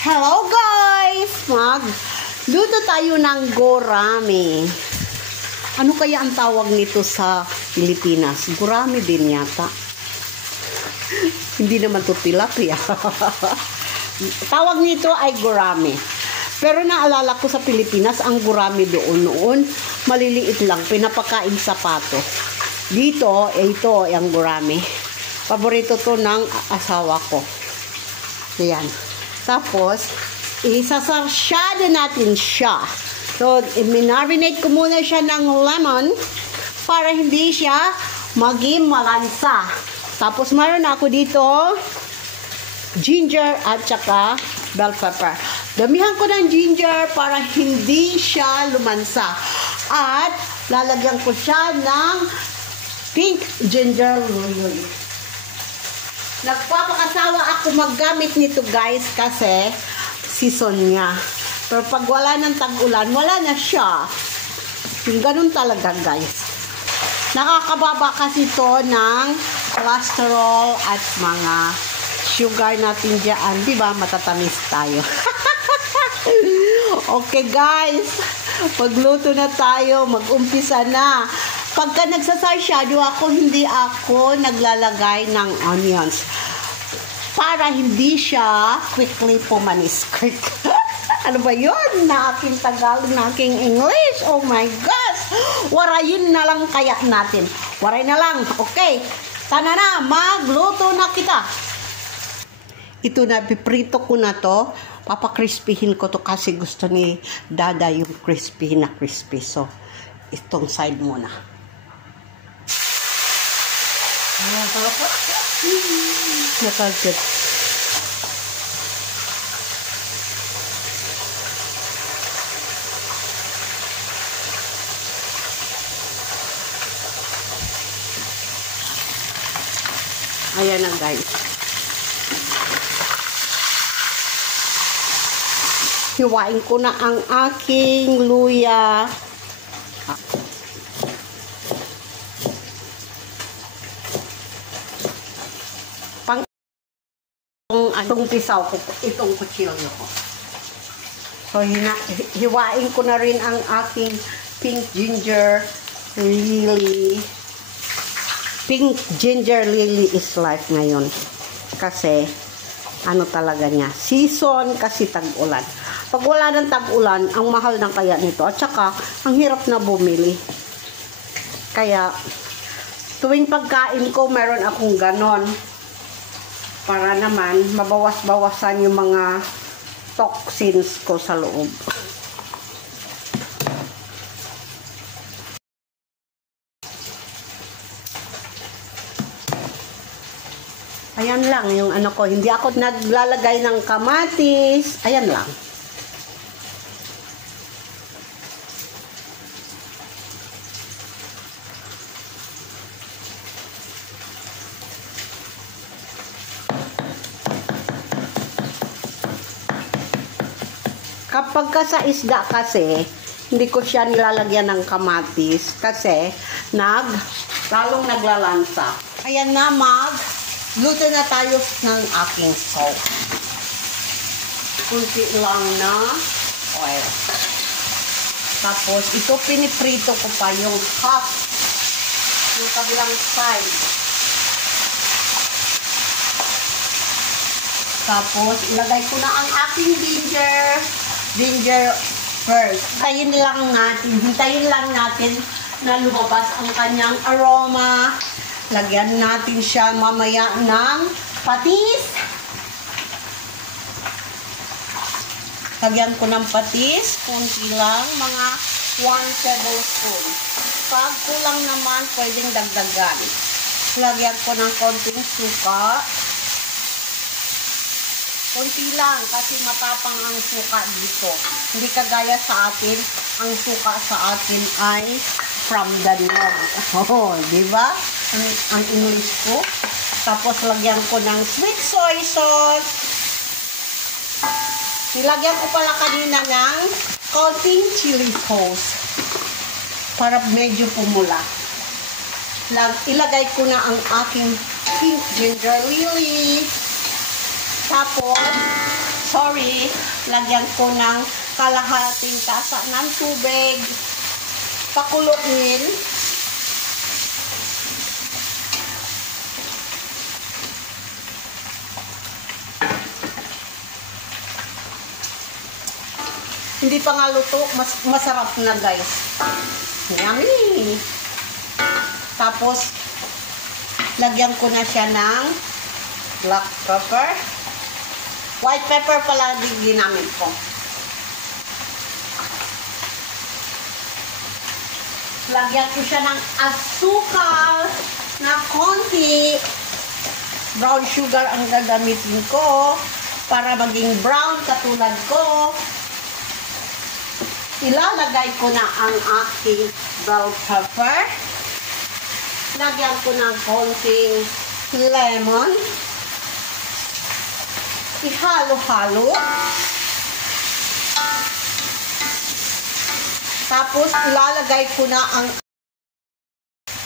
Hello guys! Magluto tayo ng gurami. Ano kaya ang tawag nito sa Pilipinas? Gurami din yata. Hindi naman to tilapia. Tawag nito ay gurami. Pero naalala ko sa Pilipinas, ang gurami noon, maliliit lang, pinapakain sa pato. Dito, ito ang gurami. Paborito to ng asawa ko. Ayan. Tapos, isasarsyado natin siya. So, i-marinate ko muna siya ng lemon para hindi siya maging malansa. Tapos, mayroon ako dito ginger at saka bell pepper. Damihan ko ng ginger para hindi siya lumansa. At lalagyan ko siya ng pink ginger lily. Nagpapakasawa ako maggamit nito guys kasi season niya. Pero pag wala ng tag-ulan, wala na siya. Yung ganun talaga guys. Nakakababa kasi ito ng cholesterol at mga sugar natin dyan. Diba? Matatamis tayo. Okay guys. Magluto na tayo. Mag-umpisa na. Pagka nagsasasyado ako, hindi ako naglalagay ng onions. Para hindi siya quickly pumanis. Ano ba yun? Na aking Tagalog, na aking English. Oh my gosh! Warayin na lang kaya natin. Waray na lang. Okay. Sana na, magluto na kita. Ito na, piprito ko na to. Papakrispihin ko to kasi gusto ni Dada yung crispy na crispy. So, itong side muna. Nakagod. Ayan na guys. Hiwain ko na ang aking luya. Itong pisaw ko, itong kutsilyo ko. So, hiwain ko na rin ang aking pink ginger lily. Pink ginger lily is life ngayon. Kasi, ano talaga niya, season kasi tag-ulan. Pag wala ng tag-ulan, ang mahal ng kaya nito. At saka, ang hirap na bumili. Kaya, tuwing pagkain ko, meron akong ganon. Para naman, mabawas-bawasan yung mga toxins ko sa loob. Ayan lang yung ano ko. Hindi ako naglalagay ng kamatis. Ayan lang. Kapag ka sa isda kasi, hindi ko siya nilalagyan ng kamatis kasi lalong naglalansa. Ayan na, luto na tayo ng aking sauce. Kunti lang na oil. Tapos, ito piniprito ko pa yung half, yung kabilang side. Tapos, ilagay ko na ang aking ginger first. Hintayin lang natin na lumabas ang kanyang aroma. Lagyan natin siya mamaya ng patis. Lagyan ko ng patis, kunti lang, mga 1 tablespoon. Pag kulang naman, pwedeng dagdagan. Lagyan ko ng konting suka. Kunti lang kasi matapang ang suka dito. Hindi kagaya sa atin, ang suka sa atin ay from the north. Oh, di ba? Ang English ko. Tapos lagyan ko ng sweet soy sauce. Nilagyan ko pala kanina ng konting chili sauce para medyo pumula. Ilagay ko na ang aking pink ginger lily. Tapos, sorry, lagyan ko ng kalahating tasa ng tubig. Pakuluin. Hindi pa nga luto, masarap na guys. Yummy! Tapos, lagyan ko na siya ng black pepper. White pepper pala din ginamit ko. Lagyan ko siya ng asukal na konti. Brown sugar ang gagamitin ko para maging brown katulad ko. Ilalagay ko na ang aking bell pepper. Lagyan ko ng konting lemon. Ihalo-halo. Tapos, ilalagay ko na ang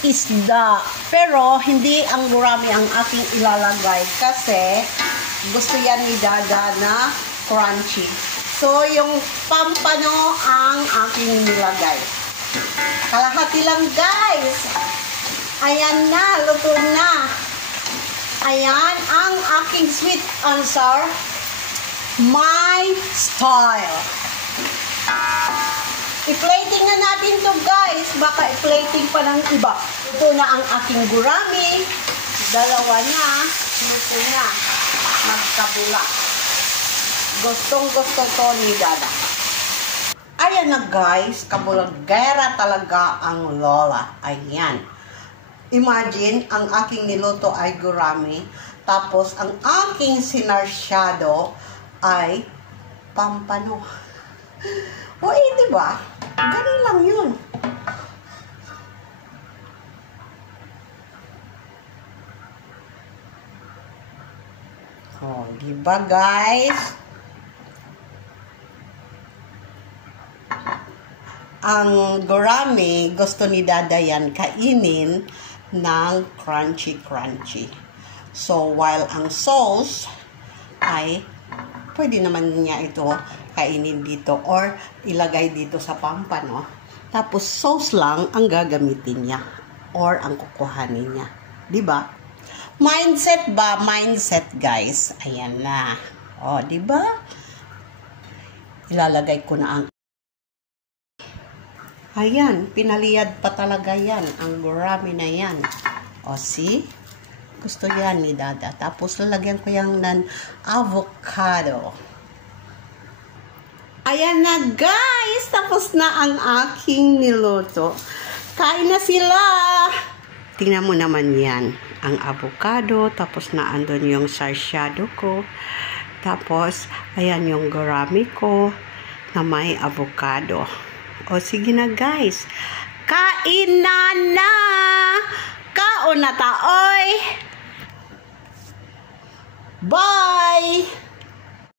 isda. Pero, hindi ang gurami ang aking ilalagay kasi gusto yan ni Dada na crunchy. So, yung pampano ang aking nilagay. Kalahati lang, guys. Ayan na, luto na. Ayan ang aking sweet and sour. My style. I-plating na natin to, guys. Baka i-plating pa ng iba. Ito na ang aking gurami. Dalawa na. Luto na. Magkabula. Gustong-gusto to ni Dada. Ayan na, guys. Kabulagera talaga ang lola. Ayan. Imagine, ang aking niluto ay gurami. Tapos, ang aking sinarsyado ay pampano. O, diba? Ganun lang yun. O, diba, guys? Ang gurami, gusto ni Dada yan kainin ng crunchy-crunchy. So, while ang sauce ay pwede naman niya ito kainin dito or ilagay dito sa pampano. Tapos, sauce lang ang gagamitin niya or ang kukuhanin niya. Diba? Mindset ba? Mindset, guys. Ayan na. O, diba? Ilalagay ko na ang ayan, pinaliyad pa talaga yan. Ang gurami na yan. O, see? Gusto yan ni Dada. Tapos, lalagyan ko yung avocado. Ayan na, guys! Tapos na ang aking niluto. Kain na sila! Tingnan mo naman yan. Ang avocado. Tapos, na andun yung sarsyado ko. Tapos, ayan yung gurami ko na may avocado. O, sige na, guys. Kain na! Kaon na taoy! Bye!